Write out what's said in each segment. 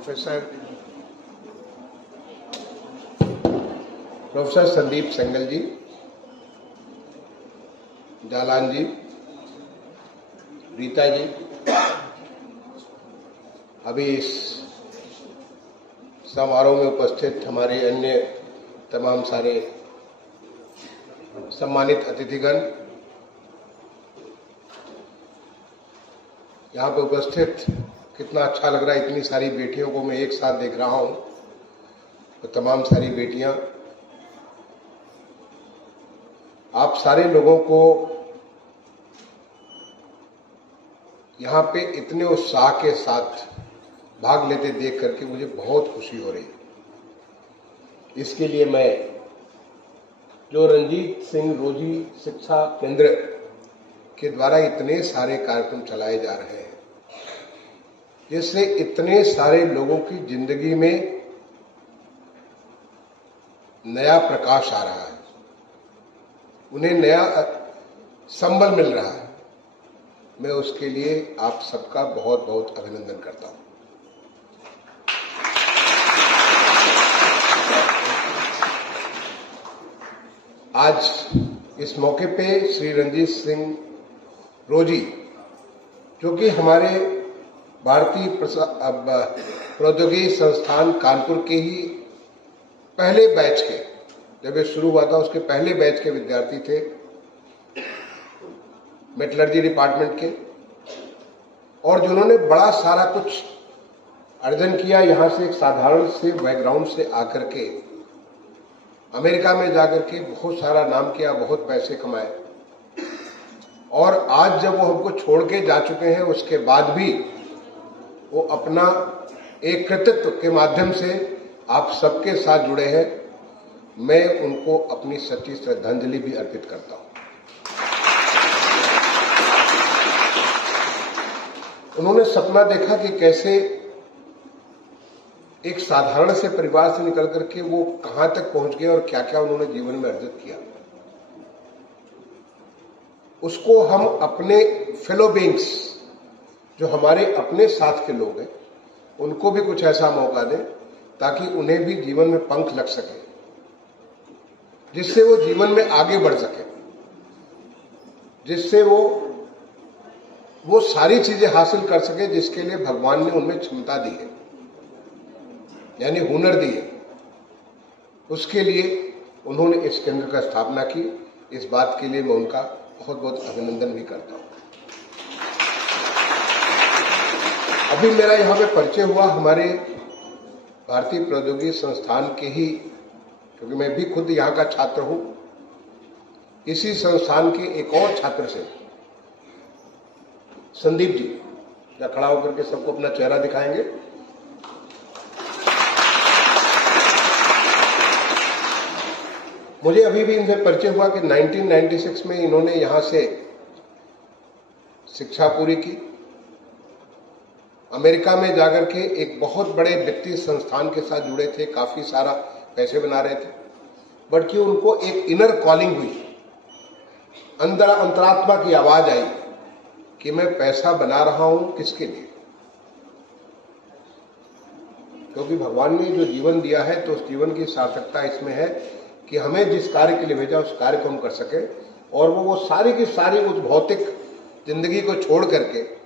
Professor Sandeep सेंगल जी, जालान जी, रीता जी, अभी इस समारोह में उपस्थित हमारे अन्य तमाम सारे सम्मानित अतिथिगण, यहाँ पे उपस्थित, कितना अच्छा लग रहा है। इतनी सारी बेटियों को मैं एक साथ देख रहा हूँ, तो तमाम सारी बेटियां, आप सारे लोगों को यहाँ पे इतने उत्साह के साथ भाग लेते देख करके मुझे बहुत खुशी हो रही है। इसके लिए मैं जो रणजीत सिंह रोजी शिक्षा केंद्र के द्वारा इतने सारे कार्यक्रम चलाए जा रहे हैं, जिससे इतने सारे लोगों की जिंदगी में नया प्रकाश आ रहा है, उन्हें नया संबल मिल रहा है, मैं उसके लिए आप सबका बहुत बहुत अभिनंदन करता हूं। आज इस मौके पे श्री रणजीत सिंह रोजी, जो कि हमारे भारतीय प्रौद्योगिकी संस्थान कानपुर के ही पहले बैच के, जब ये शुरू हुआ था उसके पहले बैच के विद्यार्थी थे, मेटलर्जी डिपार्टमेंट के, और जिन्होंने बड़ा सारा कुछ अर्जन किया। यहाँ से एक साधारण से बैकग्राउंड से आकर के अमेरिका में जाकर के बहुत सारा नाम किया, बहुत पैसे कमाए, और आज जब वो हमको छोड़ के जा चुके हैं, उसके बाद भी वो अपना एक कृतित्व के माध्यम से आप सबके साथ जुड़े हैं। मैं उनको अपनी सच्ची श्रद्धांजलि भी अर्पित करता हूं। उन्होंने सपना देखा कि कैसे एक साधारण से परिवार से निकल करके वो कहां तक पहुंच गए और क्या क्या उन्होंने जीवन में अर्जित किया। उसको हम अपने फेलो बीइंग्स, जो हमारे अपने साथ के लोग हैं, उनको भी कुछ ऐसा मौका दें ताकि उन्हें भी जीवन में पंख लग सके, जिससे वो जीवन में आगे बढ़ सके, जिससे वो सारी चीजें हासिल कर सके जिसके लिए भगवान ने उनमें क्षमता दी है, यानी हुनर दी है। उसके लिए उन्होंने इस केंद्र का स्थापना की। इस बात के लिए मैं उनका बहुत बहुत अभिनंदन भी करता हूं। अभी मेरा यहाँ पे परिचय हुआ हमारे भारतीय प्रौद्योगिकी संस्थान के ही, क्योंकि मैं भी खुद यहाँ का छात्र हूं, इसी संस्थान के एक और छात्र से, संदीप जी, या खड़ा होकर के सबको अपना चेहरा दिखाएंगे। मुझे अभी भी इनसे परिचय हुआ कि 1996 में इन्होंने यहां से शिक्षा पूरी की, अमेरिका में जाकर के एक बहुत बड़े वित्तीय संस्थान के साथ जुड़े थे, काफी सारा पैसे बना रहे थे, बट कि उनको एक इनर कॉलिंग हुई, अंदर अंतरात्मा की आवाज आई कि मैं पैसा बना रहा हूं किसके लिए, क्योंकि भगवान ने जो जीवन दिया है तो उस जीवन की सार्थकता इसमें है कि हमें जिस कार्य के लिए भेजा उस कार्य को हम कर सके, और वो सारी की सारी उस भौतिक जिंदगी को छोड़ करके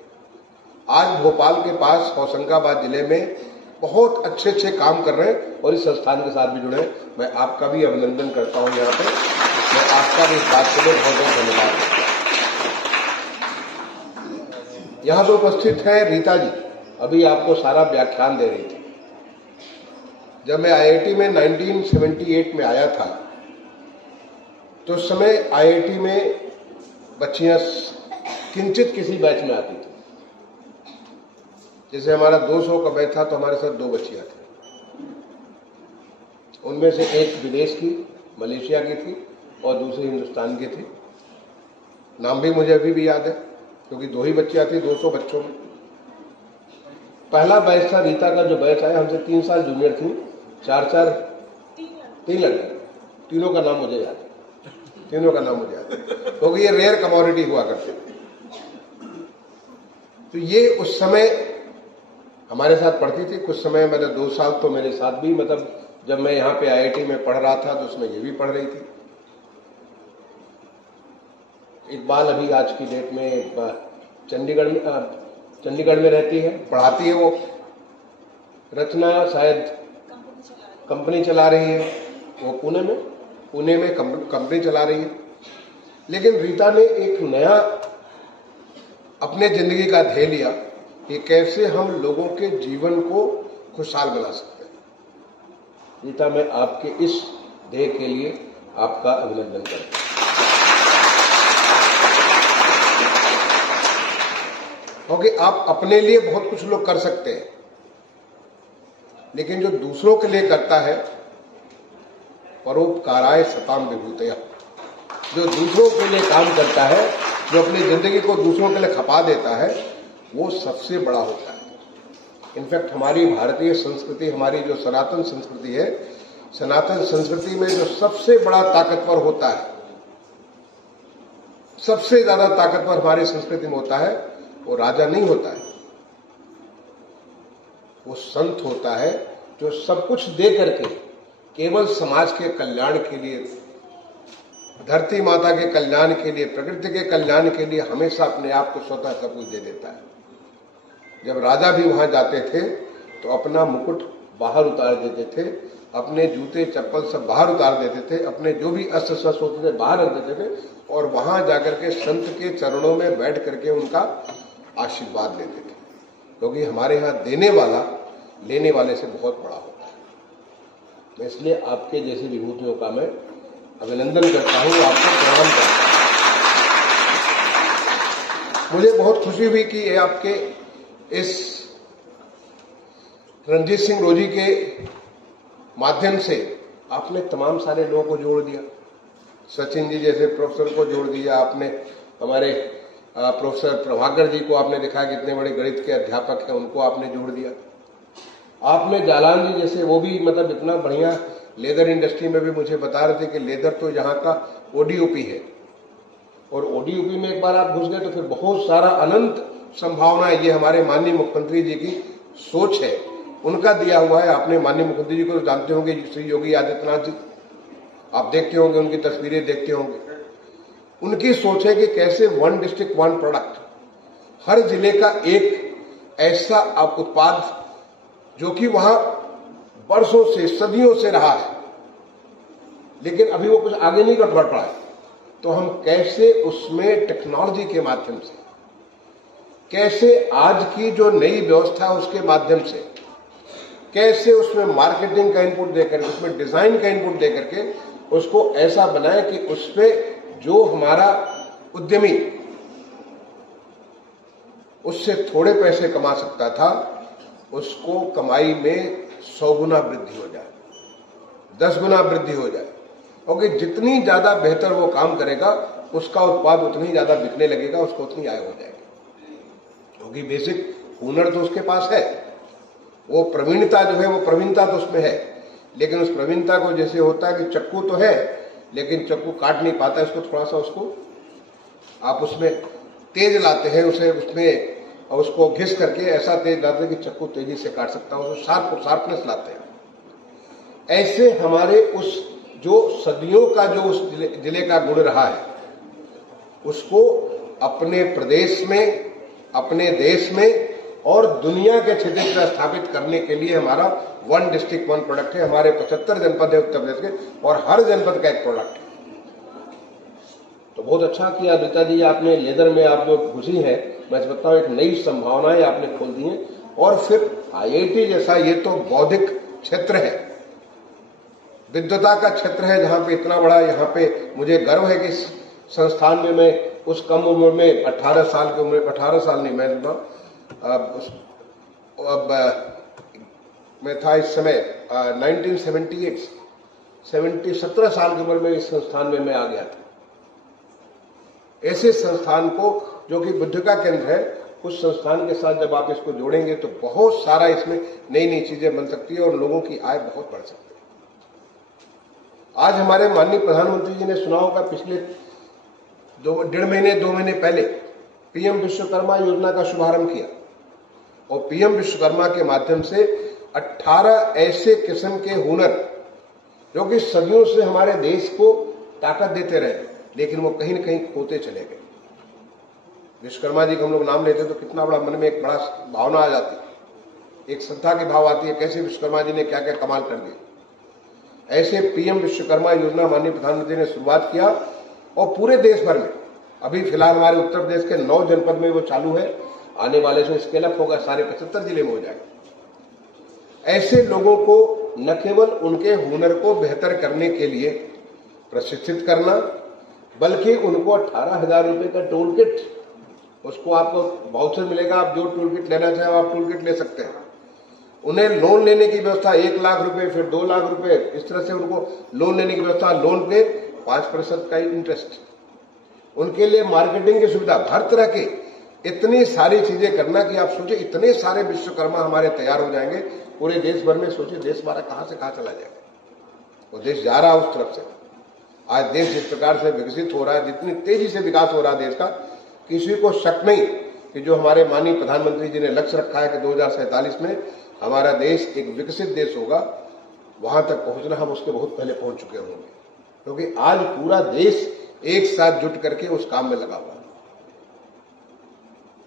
आज भोपाल के पास होशंगाबाद जिले में बहुत अच्छे अच्छे काम कर रहे हैं और इस संस्थान के साथ भी जुड़े हैं। मैं आपका भी अभिनंदन करता हूं। यहाँ पे मैं आपका भी इस बात के लिए बहुत बहुत धन्यवाद। यहाँ पे उपस्थित है रीता जी, अभी आपको सारा व्याख्यान दे रही थी। जब मैं आईआईटी में 1978 में आया था, तो उस समय आईआईटी में बच्चियां किंचित किसी बैच में आती थी। जैसे हमारा 200 का बैच था तो हमारे साथ 2 बच्चियां थी, उनमें से एक विदेश की, मलेशिया की थी, और दूसरी हिंदुस्तान की थी। नाम भी मुझे अभी भी याद है, क्योंकि 2 ही बच्चियां थी 200 बच्चों में। पहला बैच था रीता का, जो बैच आया हमसे 3 साल जूनियर थी, 3 लड़के, तीनों का नाम मुझे याद है, तीनों का नाम मुझे याद है, क्योंकि ये रेयर कमोडिटी हुआ करते थे। तो ये उस समय हमारे साथ पढ़ती थी कुछ समय, मतलब 2 साल तो मेरे साथ भी, मतलब जब मैं यहाँ पे IIT में पढ़ रहा था तो उसमें ये भी पढ़ रही थी। इकबाल अभी आज की डेट में चंडीगढ़ में रहती है, पढ़ाती है वो। रचना शायद कंपनी चला रही है, वो पुणे में कंपनी चला रही है। लेकिन रीता ने एक नया अपने जिंदगी का ध्येय लिया कि कैसे हम लोगों के जीवन को खुशहाल बना सकते हैं। रीता, मैं आपके इस ध्येय के लिए आपका अभिनंदन करता हूं। क्योंकि आप अपने लिए बहुत कुछ लोग कर सकते हैं, लेकिन जो दूसरों के लिए करता है, परोपकाराय सताम विभूतयः, जो दूसरों के लिए काम करता है, जो अपनी जिंदगी को दूसरों के लिए खपा देता है, वो सबसे बड़ा होता है। इनफैक्ट हमारी भारतीय संस्कृति, हमारी जो सनातन संस्कृति है, सनातन संस्कृति में जो सबसे बड़ा ताकतवर होता है, सबसे ज्यादा ताकतवर हमारी संस्कृति में होता है, वो राजा नहीं होता है, वो संत होता है, जो सब कुछ दे करके केवल समाज के कल्याण के लिए, धरती माता के कल्याण के लिए, प्रकृति के कल्याण के लिए हमेशा अपने आप को स्वतः सब कुछ दे देता है। जब राजा भी वहां जाते थे तो अपना मुकुट बाहर उतार देते थे, अपने जूते चप्पल सब बाहर उतार देते थे, अपने जो भी अस्त्र शस्त्र होते थे बाहर रख देते थे, और वहां जाकर के संत के चरणों में बैठ करके उनका आशीर्वाद लेते थे। क्योंकि हमारे यहाँ देने वाला लेने वाले से बहुत बड़ा होता है। इसलिए आपके जैसी विभूतियों का मैं अभिनंदन करता हूं, आपको प्रणाम करता हूं। मुझे बहुत खुशी हुई कि ये आपके इस रणजीत सिंह रोजी के माध्यम से आपने तमाम सारे लोगों को जोड़ दिया। सचिन जी जैसे प्रोफेसर को जोड़ दिया आपने, हमारे प्रोफेसर प्रभाकर जी को आपने देखा कि इतने बड़े गणित के अध्यापक हैं, उनको आपने जोड़ दिया। आपने जालान जी जैसे, वो भी मतलब इतना बढ़िया लेदर इंडस्ट्री में भी मुझे बता रहे थे कि लेदर तो यहाँ का ODOP है, और ODOP में एक बार आप घुस गए तो फिर बहुत सारा अनंत संभावना है। ये हमारे माननीय मुख्यमंत्री जी की सोच है, उनका दिया हुआ है। आपने माननीय मुख्यमंत्री जी को जानते होंगे, श्री योगी आदित्यनाथ जी, आप देखते होंगे, उनकी तस्वीरें देखते होंगे। उनकी सोच है कि कैसे 1 डिस्ट्रिक्ट 1 प्रोडक्ट, हर जिले का एक ऐसा उत्पाद जो कि वहां वर्षों से, सदियों से रहा है, लेकिन अभी वो कुछ आगे नहीं बढ़ पा है, तो हम कैसे उसमें टेक्नोलॉजी के माध्यम से, कैसे आज की जो नई व्यवस्था है उसके माध्यम से, कैसे उसमें मार्केटिंग का इनपुट देकर, उसमें डिजाइन का इनपुट देकर के उसको ऐसा बनाए कि उसपे जो हमारा उद्यमी उससे थोड़े पैसे कमा सकता था, उसको कमाई में 100 गुना वृद्धि हो जाए, 10 गुना वृद्धि हो जाए। क्योंकि जितनी ज्यादा बेहतर वो काम करेगा, उसका उत्पाद उतनी ज्यादा बिकने लगेगा, उसको उतनी आय हो जाएगी। क्योंकि बेसिक हुनर तो उसके पास है, वो प्रवीणता जो है, वो प्रवीणता तो उसमें है, लेकिन उस प्रवीणता को जैसे होता है कि चक्कू तो है लेकिन चक्कू काट नहीं पाता, इसको थोड़ा सा उसको आप उसमें तेज लाते हैं, उसे उसमें उसको घिस करके ऐसा तेज लाते हैं कि चक्कू तेजी से काट सकता है, उसको शार्पनेस लाते हैं। ऐसे हमारे उस जो सदियों का जो उस जिले का गुण रहा है, उसको अपने प्रदेश में, अपने देश में और दुनिया के क्षेत्र में स्थापित करने के लिए हमारा 1 डिस्ट्रिक्ट 1 प्रोडक्ट है। हमारे 75 जनपद है उत्तर प्रदेश के, और हर जनपद का एक प्रोडक्ट है। तो बहुत अच्छा किया रीता जी, आपने लेदर में आप जो घुसी है, मैं समझता हूँ एक नई संभावनाएं आपने खोल दी हैं। और फिर IIT जैसा ये तो बौद्धिक क्षेत्र है, विद्वता का क्षेत्र है, जहां पे इतना बड़ा, यहाँ पे मुझे गर्व है कि इस संस्थान में मैं उस कम उम्र में 18 साल की उम्र, 18 साल नहीं, मैं था इस समय 1978 17 साल की उम्र में इस संस्थान में मैं आ गया था। ऐसे संस्थान को जो कि बुद्ध का केंद्र है, उस संस्थान के साथ जब आप इसको जोड़ेंगे तो बहुत सारा इसमें नई नई चीजें बन सकती है और लोगों की आय बहुत बढ़ सकती है। आज हमारे माननीय प्रधानमंत्री जी ने सुना होगा, पिछले 1.5 महीने 2 महीने पहले PM विश्वकर्मा योजना का शुभारंभ किया। और पीएम विश्वकर्मा के माध्यम से 18 ऐसे किस्म के हुनर जो कि सदियों से हमारे देश को ताकत देते रहे, लेकिन वो कहीं न कहीं खोते चले गए। विश्वकर्मा जी का हम लोग नाम लेते तो कितना बड़ा मन में एक बड़ा भावना आ जाती, एक श्रद्धा की भाव आती है, कैसे विश्वकर्मा जी ने क्या क्या कमाल कर दिया। ऐसे पीएम विश्वकर्मा योजना माननीय प्रधानमंत्री ने शुरुआत किया और पूरे देश भर में, अभी फिलहाल हमारे उत्तर प्रदेश के 9 जनपद में वो चालू है, आने वाले से स्केल अप होगा, सारे 75 जिले में हो जाएगा। ऐसे लोगों को न केवल उनके हुनर को बेहतर करने के लिए प्रशिक्षित करना, बल्कि उनको 18,000 रुपए का टूल किट, उसको आपको वाउचर मिलेगा, आप जो टूल किट लेना चाहें आप टूल किट ले सकते हैं। उन्हें लोन लेने की व्यवस्था 1 लाख रुपए, फिर 2 लाख रुपए, इस तरह से उनको लोन लेने की व्यवस्था, लोन पे 5% का इंटरेस्ट, उनके लिए मार्केटिंग की सुविधा, हर तरह की इतनी सारी चीजें करना कि आप सोचिए इतने सारे विश्वकर्मा हमारे तैयार हो जाएंगे पूरे देश भर में। सोचिए देश हमारा कहां से कहां चला जाएगा, वो देश जा रहा है उस तरफ से। आज देश जिस प्रकार से विकसित हो रहा है, जितनी तेजी से विकास हो रहा है देश का, किसी को शक नहीं कि जो हमारे माननीय प्रधानमंत्री जी ने लक्ष्य रखा है कि 2047 में हमारा देश एक विकसित देश होगा, वहां तक पहुंचना हम उसके बहुत पहले पहुंच चुके होंगे, क्योंकि आज पूरा देश एक साथ जुट करके उस काम में लगा हुआ है।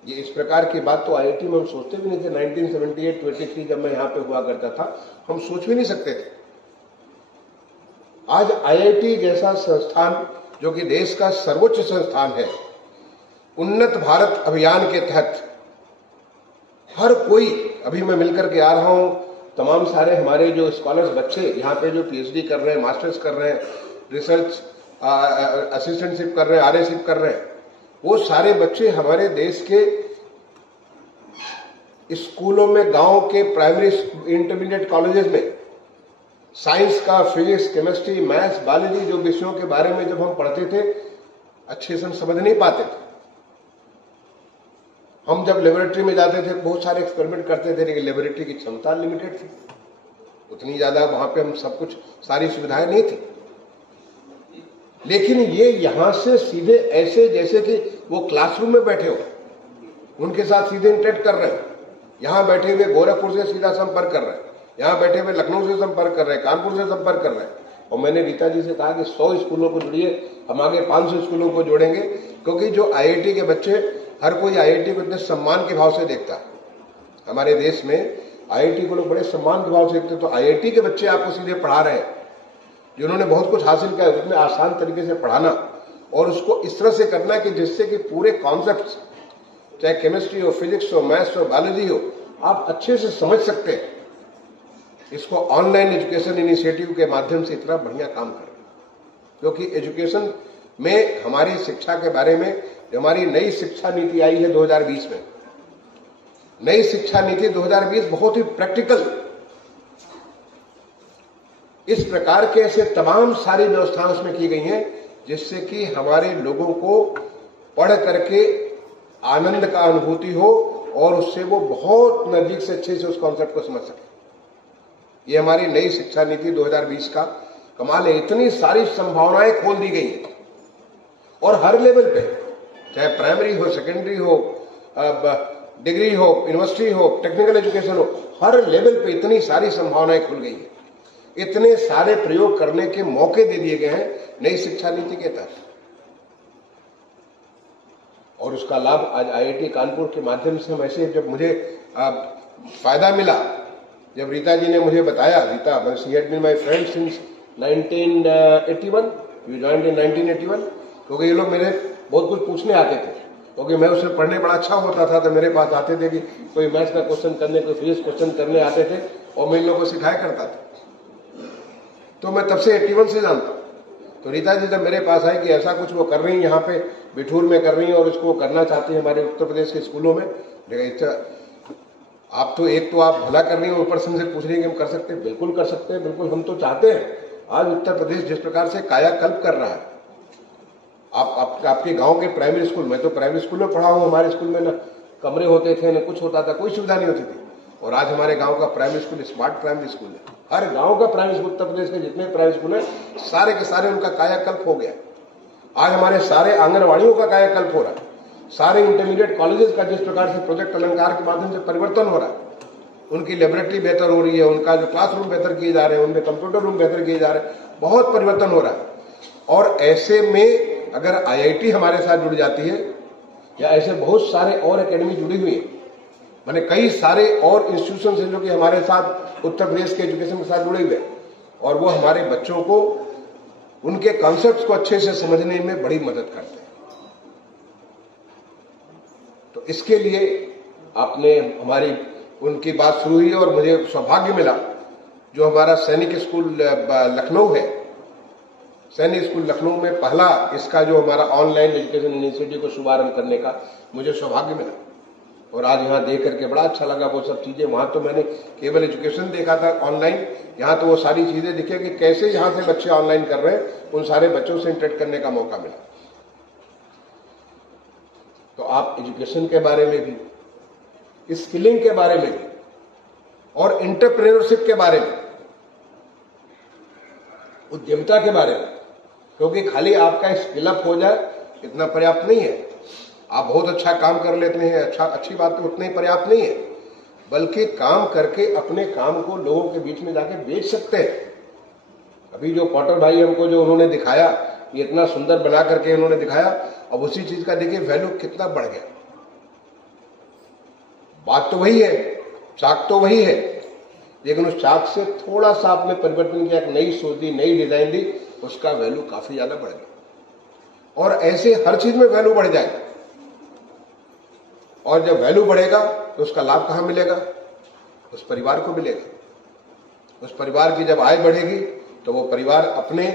ये इस प्रकार की बात तो आईआईटी में हम सोचते भी नहीं थे। 1978-23 जब मैं यहां पे हुआ करता था, हम सोच भी नहीं सकते थे। आज आईआईटी जैसा संस्थान, जो कि देश का सर्वोच्च संस्थान है, उन्नत भारत अभियान के तहत हर कोई, अभी मैं मिलकर के आ रहा हूं, तमाम सारे हमारे जो स्कॉलर्स बच्चे यहाँ पे जो पीएचडी कर रहे हैं, मास्टर्स कर रहे हैं, रिसर्च असिस्टेंटशिप कर रहे हैं, आरएशिप कर रहे हैं, वो सारे बच्चे हमारे देश के स्कूलों में, गांव के प्राइमरी इंटरमीडिएट कॉलेजेस में साइंस का, फिजिक्स, केमिस्ट्री, मैथ्स, बायोलॉजी जो विषयों के बारे में जब हम पढ़ते थे, अच्छे से हम समझ नहीं पाते थे। हम जब लेबोरेटरी में जाते थे बहुत सारे एक्सपेरिमेंट करते थे, लेकिन लेबोरेटरी की क्षमता लिमिटेड थी, उतनी ज्यादा वहां पे हम सब कुछ, सारी सुविधाएं नहीं थी। लेकिन ये यहां से सीधे ऐसे जैसे कि वो क्लासरूम में बैठे हो, उनके साथ सीधे इंटरेक्ट कर रहे हैं। यहां बैठे हुए गोरखपुर से सीधा संपर्क कर रहे हैं, यहां बैठे हुए लखनऊ से संपर्क कर रहे हैं, कानपुर से संपर्क कर रहे हैं। और मैंने रीता जी से कहा कि 100 स्कूलों को जोड़िए, हम आगे 500 स्कूलों को जोड़ेंगे, क्योंकि जो आईआईटी के बच्चे, हर कोई आईआईटी को इतने सम्मान के भाव से देखता है। हमारे देश में आईआईटी को लोग बड़े सम्मान के भाव से देखते, तो आईआईटी के बच्चे आपको सीधे पढ़ा रहे हैं, जिन्होंने बहुत कुछ हासिल किया, उसमें आसान तरीके से पढ़ाना और उसको इस तरह से करना कि जिससे कि पूरे कॉन्सेप्ट, चाहे केमिस्ट्री हो, फिजिक्स हो, मैथ्स हो, बायोलॉजी हो, आप अच्छे से समझ सकते हैं। इसको ऑनलाइन एजुकेशन इनिशिएटिव के माध्यम से इतना बढ़िया काम कर रहे हैं, क्योंकि एजुकेशन में हमारी शिक्षा के बारे में जो हमारी नई शिक्षा नीति आई है 2020 में, नई शिक्षा नीति 2020 बहुत ही प्रैक्टिकल, इस प्रकार के ऐसे तमाम सारी व्यवस्थाएं उसमें की गई हैं, जिससे कि हमारे लोगों को पढ़ करके आनंद का अनुभूति हो और उससे वो बहुत नजदीक से अच्छे से उस कॉन्सेप्ट को समझ सके। ये हमारी नई शिक्षा नीति 2020 का कमाल है। इतनी सारी संभावनाएं खोल दी गई हैं और हर लेवल पे, चाहे प्राइमरी हो, सेकेंडरी हो, डिग्री हो, यूनिवर्सिटी हो, टेक्निकल एजुकेशन हो, हर लेवल पे इतनी सारी संभावनाएं खुल गई हैं, इतने सारे प्रयोग करने के मौके दे दिए गए हैं नई शिक्षा नीति के तहत। और उसका लाभ आज आईआईटी कानपुर के माध्यम से हम ऐसे, जब मुझे फायदा मिला, जब रीता जी ने मुझे बताया, Rita she had been my friend since 1981, you joined in 1981, क्योंकि ये लोग मेरे बहुत कुछ पूछने आते थे, क्योंकि मैं उसमें पढ़ने बड़ा अच्छा होता था, तो मेरे पास आते थे कि कोई मैथ्स का क्वेश्चन करने, कोई फिजिक्स क्वेश्चन करने आते थे, और मैं इन लोगों को सिखाया करता था। तो मैं तब से 81 से जानता हूं। तो रीता जी जब मेरे पास आई कि ऐसा कुछ वो कर रही है यहाँ पे बिठूर में कर रही है और इसको करना चाहती है हमारे उत्तर प्रदेश के स्कूलों में, आप तो एक तो आप भला कर रही हैं, ऊपर से हमसे पूछ रही है कि हम कर सकते हैं। बिल्कुल कर सकते हैं, बिल्कुल हम तो चाहते हैं। आज उत्तर प्रदेश जिस प्रकार से कायाकल्प कर रहा है, आपके गांव के प्राइमरी स्कूल, मैं तो प्राइमरी स्कूल में पढ़ा हूं, हमारे स्कूल में न कमरे होते थे, न कुछ होता था, कोई सुविधा नहीं होती थी, और आज हमारे गांव का primary school smart primary school है। हर गांव का प्राइमरी स्कूल, उत्तर प्रदेश के जितने प्राइमरी स्कूल है, सारे के सारे उनका कायाकल्प हो गया। आज हमारे सारे आंगनवाड़ियों का कायाकल्प हो रहा है। सारे इंटरमीडिएट कॉलेजेस का जिस प्रकार से प्रोजेक्ट अलंकार के माध्यम से परिवर्तन हो रहा है, उनकी लेबोरेटरी बेहतर हो रही है, उनका जो क्लासरूम बेहतर किए जा रहे हैं, उनमें कंप्यूटर रूम बेहतर किए जा रहे हैं, बहुत परिवर्तन हो रहा है। और ऐसे में अगर IIT हमारे साथ जुड़ जाती है या ऐसे बहुत सारे और एकेडमी जुड़ी हुई है, माने कई सारे और इंस्टीट्यूशन हैं जो कि हमारे साथ उत्तर प्रदेश के एजुकेशन के साथ जुड़े हुए हैं, और वो हमारे बच्चों को उनके कॉन्सेप्ट्स को अच्छे से समझने में बड़ी मदद करते हैं। तो इसके लिए आपने हमारी उनकी बात शुरू हुई और मुझे सौभाग्य मिला, जो हमारा सैनिक स्कूल लखनऊ है, सैनिक स्कूल लखनऊ में पहला इसका जो हमारा ऑनलाइन एजुकेशन इनिशिएटिव को शुभारंभ करने का मुझे सौभाग्य मिला, और आज यहाँ देख करके बड़ा अच्छा लगा वो सब चीजें। वहां तो मैंने केवल एजुकेशन देखा था ऑनलाइन, यहाँ तो वो सारी चीजें दिखे कि कैसे यहाँ से बच्चे ऑनलाइन कर रहे हैं, उन सारे बच्चों से इंटरेक्ट करने का मौका मिला। तो आप एजुकेशन के बारे में भी, स्किलिंग के बारे में भी, और एंटरप्रेन्योरशिप के बारे में, उद्यमिता के बारे में, क्योंकि खाली आपका स्किल अप हो जाए इतना पर्याप्त नहीं है। आप बहुत अच्छा काम कर लेते हैं, अच्छी बात तो उतना ही पर्याप्त नहीं है, बल्कि काम करके अपने काम को लोगों के बीच में जाके बेच सकते हैं। अभी जो पॉटर भाई हमको जो उन्होंने दिखाया, ये इतना सुंदर बना करके उन्होंने दिखाया, अब उसी चीज का देखिए वैल्यू कितना बढ़ गया। बात तो वही है, चाक तो वही है, लेकिन उस चाक से थोड़ा सा आपने परिवर्तन किया, एक नई सोच दी, नई डिजाइन दी, उसका वैल्यू काफी ज्यादा बढ़ गया। और ऐसे हर चीज में वैल्यू बढ़ जाएगा, और जब वैल्यू बढ़ेगा तो उसका लाभ कहां मिलेगा? उस परिवार को मिलेगा। उस परिवार की जब आय बढ़ेगी तो वो परिवार अपने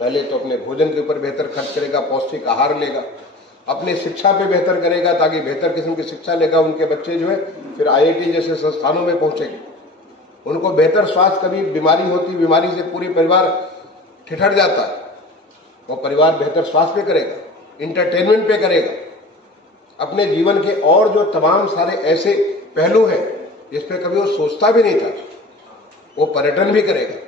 पहले तो अपने भोजन के ऊपर बेहतर खर्च करेगा, पौष्टिक आहार लेगा, अपने शिक्षा पे बेहतर करेगा, ताकि बेहतर किस्म की शिक्षा लेगा, उनके बच्चे जो है फिर IIT जैसे संस्थानों में पहुंचेंगे, उनको बेहतर स्वास्थ्य, कभी बीमारी होती, बीमारी से पूरी परिवार ठिठर जाता है, वो परिवार बेहतर स्वास्थ्य पे करेगा, इंटरटेनमेंट पे करेगा, अपने जीवन के और जो तमाम सारे ऐसे पहलू हैं जिस पे कभी वो सोचता भी नहीं था, वो पर्यटन भी करेगा।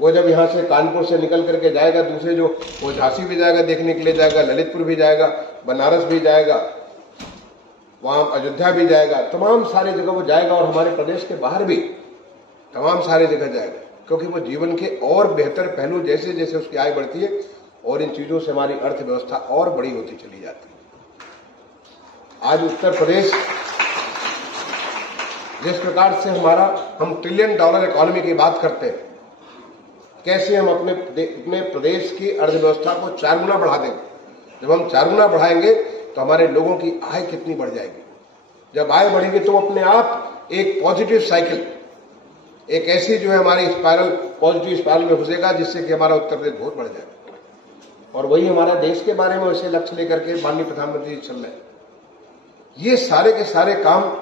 वो जब यहां से कानपुर से निकल करके जाएगा, दूसरे जो वो झांसी भी जाएगा देखने के लिए जाएगा, ललितपुर भी जाएगा, बनारस भी जाएगा, वहां अयोध्या भी जाएगा, तमाम सारी जगह वो जाएगा, और हमारे प्रदेश के बाहर भी तमाम सारी जगह जाएगा, क्योंकि वो जीवन के और बेहतर पहलू जैसे जैसे उसकी आय बढ़ती है और इन चीजों से हमारी अर्थव्यवस्था और बड़ी होती चली जाती है। आज उत्तर प्रदेश जिस प्रकार से हम $1 ट्रिलियन इकोनॉमी की बात करते हैं, कैसे हम अपने प्रदेश की अर्थव्यवस्था को 4 गुना बढ़ा देंगे। जब हम 4 गुना बढ़ाएंगे तो हमारे लोगों की आय कितनी बढ़ जाएगी। जब आय बढ़ेगी तो अपने आप एक पॉजिटिव साइकिल, एक ऐसी जो है हमारी स्पाइरल, पॉजिटिव स्पाइरल में घुसेगा, जिससे कि हमारा उत्तर प्रदेश बहुत बढ़ जाएगा। और वही हमारा देश के बारे में वैसे लक्ष्य लेकर के माननीय प्रधानमंत्री चल रहे हैं। ये सारे के सारे काम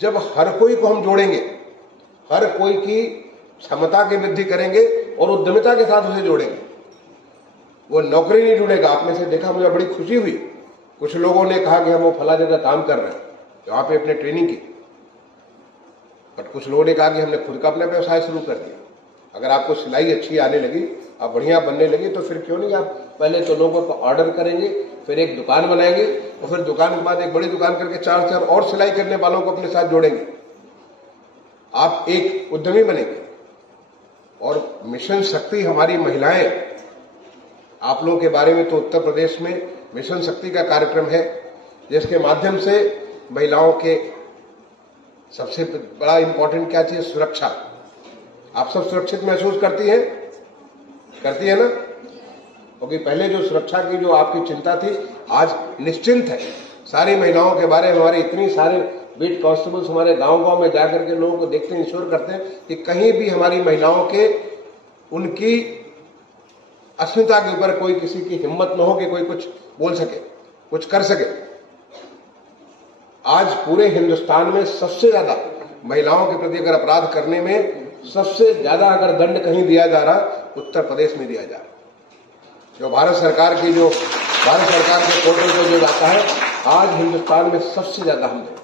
जब हर कोई को हम जोड़ेंगे, हर कोई की क्षमता की वृद्धि करेंगे और उद्यमिता के साथ उसे जोड़ेंगे, वो नौकरी नहीं ढूंढेगा। आप में से देखा, मुझे बड़ी खुशी हुई, कुछ लोगों ने कहा कि हम वो फला जगह काम कर रहे हैं, वहां पे अपने ट्रेनिंग की, बट कुछ लोगों ने कहा कि हमने खुद का अपना व्यवसाय शुरू कर दिया। अगर आपको सिलाई अच्छी आने लगी, आप बढ़िया बनने लगी, तो फिर क्यों नहीं आप पहले तो लोगों को ऑर्डर करेंगे, फिर एक दुकान बनाएंगे, और फिर दुकान के बाद एक बड़ी दुकान करके 4 और सिलाई करने वालों को अपने साथ जोड़ेंगे। आप एक उद्यमी बनेंगे। और मिशन शक्ति हमारी महिलाएं, आप लोगों के बारे में तो उत्तर प्रदेश में मिशन शक्ति का कार्यक्रम है, जिसके माध्यम से महिलाओं के सबसे बड़ा इंपॉर्टेंट क्या चीज? सुरक्षा। आप सब सुरक्षित महसूस करती है ना? क्योंकि पहले जो सुरक्षा की जो आपकी चिंता थी, आज निश्चिंत है। सारी महिलाओं के बारे में हमारे इतनी सारे बीट कांस्टेबल्स हमारे गांव-गांव में जाकर के लोगों को देखते हैं, इंश्योर करते हैं कि कहीं भी हमारी महिलाओं के उनकी अस्मिता के ऊपर कोई किसी की हिम्मत न हो कि कोई कुछ बोल सके, कुछ कर सके। आज पूरे हिंदुस्तान में सबसे ज्यादा महिलाओं के प्रति अगर अपराध करने में सबसे ज्यादा अगर दंड कहीं दिया जा रहा, उत्तर प्रदेश में दिया जा रहा। जो भारत सरकार के पोर्टल पर जो जाता है, आज हिंदुस्तान में सबसे ज्यादा हमने,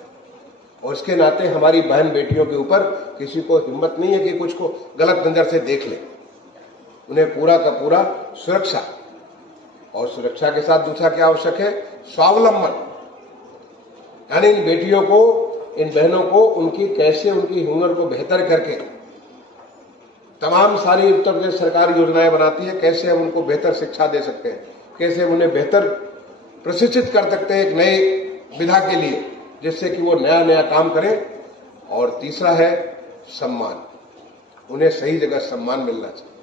और इसके नाते हमारी बहन बेटियों के ऊपर किसी को हिम्मत नहीं है कि कुछ को गलत नजर से देख ले। उन्हें पूरा का पूरा सुरक्षा, और सुरक्षा के साथ दूसरा क्या आवश्यक है? स्वावलंबन, यानी इन बेटियों को, इन बहनों को उनकी कैसे उनकी हुनर को बेहतर करके तमाम सारी उत्तर प्रदेश सरकार योजनाएं बनाती है, कैसे हम उनको बेहतर शिक्षा दे सकते हैं, कैसे उन्हें बेहतर प्रशिक्षित कर सकते हैं एक नए विधा के लिए, जिससे कि वो नया नया काम करें। और तीसरा है सम्मान, उन्हें सही जगह सम्मान मिलना चाहिए।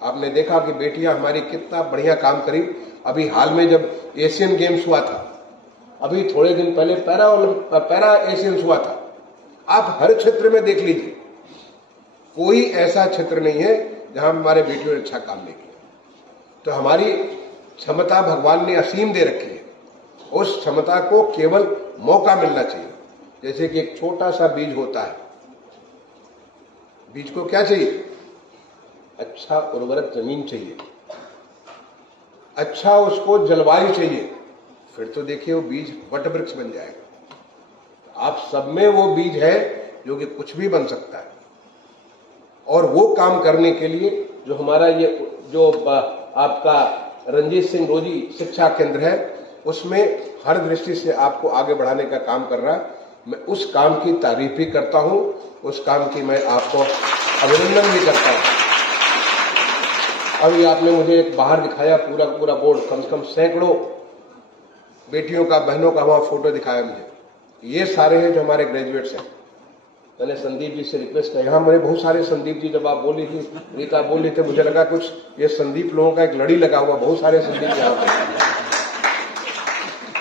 आपने देखा कि बेटियां हमारी कितना बढ़िया काम करी। अभी हाल में जब एशियन गेम्स हुआ था, अभी थोड़े दिन पहले पैरा एशियंस हुआ था, आप हर क्षेत्र में देख लीजिए, कोई ऐसा क्षेत्र नहीं है जहां हमारे बेटियों ने अच्छा काम नहीं किया। तो हमारी क्षमता भगवान ने असीम दे रखी है, उस क्षमता को केवल मौका मिलना चाहिए। जैसे कि एक छोटा सा बीज होता है, बीज को क्या चाहिए? अच्छा उर्वरक जमीन चाहिए, अच्छा उसको जलवायु चाहिए, फिर तो देखिए वो बीज वट वृक्ष बन जाएगा। आप सब में वो बीज है जो कि कुछ भी बन सकता है। और वो काम करने के लिए जो हमारा ये जो आपका रणजीत सिंह रोजी शिक्षा केंद्र है, उसमें हर दृष्टि से आपको आगे बढ़ाने का काम कर रहा है। मैं उस काम की तारीफ भी करता हूं, उस काम की मैं आपको अभिनंदन भी करता हूं। अभी आपने मुझे एक बाहर दिखाया पूरा बोर्ड, कम से कम सैकड़ों बेटियों का, बहनों का वहां फोटो दिखाया मुझे। ये सारे हैं जो हमारे ग्रेजुएट्स हैं। मैंने संदीप जी से रिक्वेस्ट किया, यहाँ मेरे बहुत सारे संदीप जी, जब आप बोली थी, रीता बोल रही थी, मुझे लगा कुछ ये संदीप लोगों का एक लड़ी लगा हुआ, बहुत सारे संदीप यहाँ पे।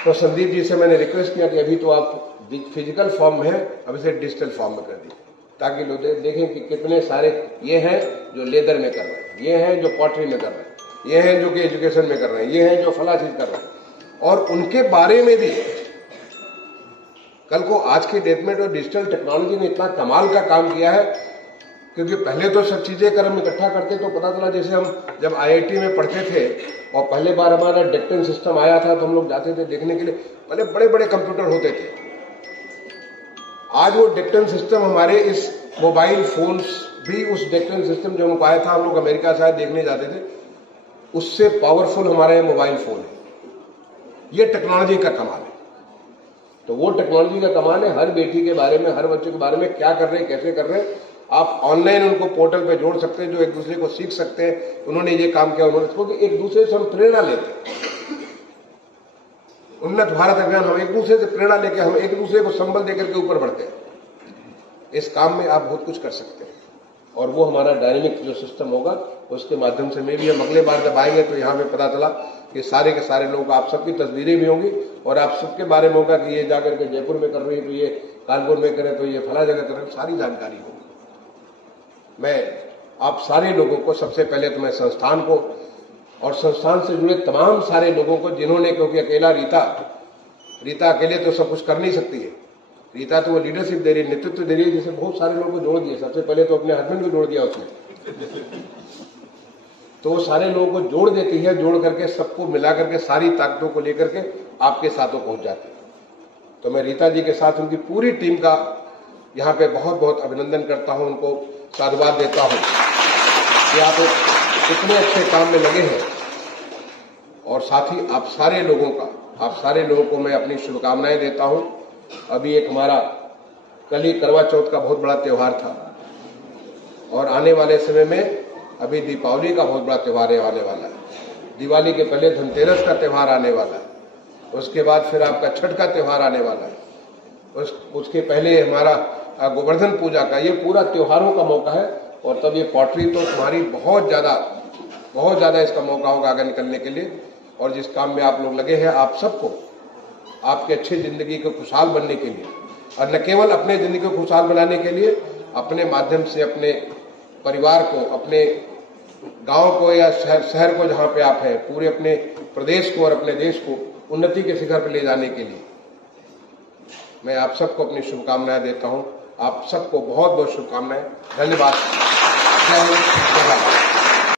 तो संदीप जी से मैंने रिक्वेस्ट किया कि अभी तो आप फिजिकल फॉर्म में है, अब इसे डिजिटल फॉर्म में कर दीजिए, ताकि लोग देखें कि कितने सारे ये हैं जो लेदर में कर रहे हैं, ये हैं जो पॉटरी में कर रहे हैं, ये हैं जो कि एजुकेशन में कर रहे हैं, ये हैं जो फला चीज कर रहे हैं। और उनके बारे में भी कल को आज की डेट में तो डिजिटल टेक्नोलॉजी ने इतना कमाल का काम किया है, क्योंकि पहले तो सब चीजें अगर हम इकट्ठा करते तो पता चला, जैसे हम जब आईआईटी में पढ़ते थे और पहले बार हमारा डेक्टन सिस्टम आया था तो हम लोग जाते थे देखने के लिए, पहले बड़े बड़े कंप्यूटर होते थे। आज वो डेक्टन सिस्टम हमारे इस मोबाइल फोन्स भी, उस डेक्टन सिस्टम जो हमको आया था, हम लोग अमेरिका शायद देखने जाते थे, उससे पावरफुल हमारा मोबाइल फोन है। ये टेक्नोलॉजी का कमाल है। तो वो टेक्नोलॉजी का कमाल है, हर बेटी के बारे में, हर बच्चे के बारे में क्या कर रहे हैं, कैसे कर रहे हैं, आप ऑनलाइन उनको पोर्टल पे जोड़ सकते हैं, जो एक दूसरे को सीख सकते हैं। उन्होंने ये काम किया, उन्होंने, क्योंकि एक दूसरे से हम प्रेरणा लेते हैं। उन्नत भारत अभियान, हम एक दूसरे से प्रेरणा लेकर, हम एक दूसरे को संबल देकर के ऊपर बढ़ते हैं। इस काम में आप बहुत कुछ कर सकते हैं, और वो हमारा डायनेमिक जो सिस्टम होगा उसके माध्यम से, मैं भी हम अगले बार जब आएंगे तो यहाँ पे पता चला कि सारे के सारे लोग, आप सबकी तस्वीरें भी होंगी और आप सबके बारे में होगा कि ये जाकर के जयपुर में कर रही है, तो ये कानपुर में करे, तो ये फला जगह कर रहे, सारी जानकारी होगी। मैं आप सारे लोगों को, सबसे पहले तो मैं संस्थान को और संस्थान से जुड़े तमाम सारे लोगों को, जिन्होंने, क्योंकि अकेला रीता अकेले तो सब कुछ कर नहीं सकती है, रीता तो वो लीडरशिप दे रही है, नेतृत्व दे रही है, जिसे बहुत सारे लोगों को जोड़ दिया। सबसे पहले तो अपने हस्बैंड को जोड़ दिया उसने, तो वो सारे लोगों को जोड़ देती है, जोड़ करके सबको मिला करके सारी ताकतों को लेकर के आपके साथों पहुंच जाती है। तो मैं रीता जी के साथ उनकी पूरी टीम का यहाँ पे बहुत बहुत अभिनंदन करता हूँ, उनको साधुवाद देता हूँ कि आप इतने अच्छे काम में लगे हैं। और साथ ही आप सारे लोगों को मैं अपनी शुभकामनाएं देता हूँ। अभी एक हमारा कल ही करवा चौथ का बहुत बड़ा त्योहार था, और आने वाले समय में अभी दीपावली का बहुत बड़ा त्योहार आने वाला है। दिवाली के पहले धनतेरस का त्योहार आने वाला है, उसके बाद फिर आपका छठ का त्योहार आने वाला है, उसके पहले हमारा गोवर्धन पूजा का, ये पूरा त्योहारों का मौका है। और तब ये पॉटरी तो तुम्हारी बहुत ज्यादा इसका मौका होगा आगे निकलने के लिए। और जिस काम में आप लोग लगे हैं, आप सबको आपके अच्छी जिंदगी को खुशहाल बनने के लिए, और न केवल अपने जिंदगी को खुशहाल बनाने के लिए, अपने माध्यम से अपने परिवार को, अपने गांव को या शहर को, जहां पे आप हैं, पूरे अपने प्रदेश को और अपने देश को उन्नति के शिखर पर ले जाने के लिए मैं आप सबको अपनी शुभकामनाएं देता हूं। आप सबको बहुत बहुत शुभकामनाएं। धन्यवाद। जय हिंद, जय भारत।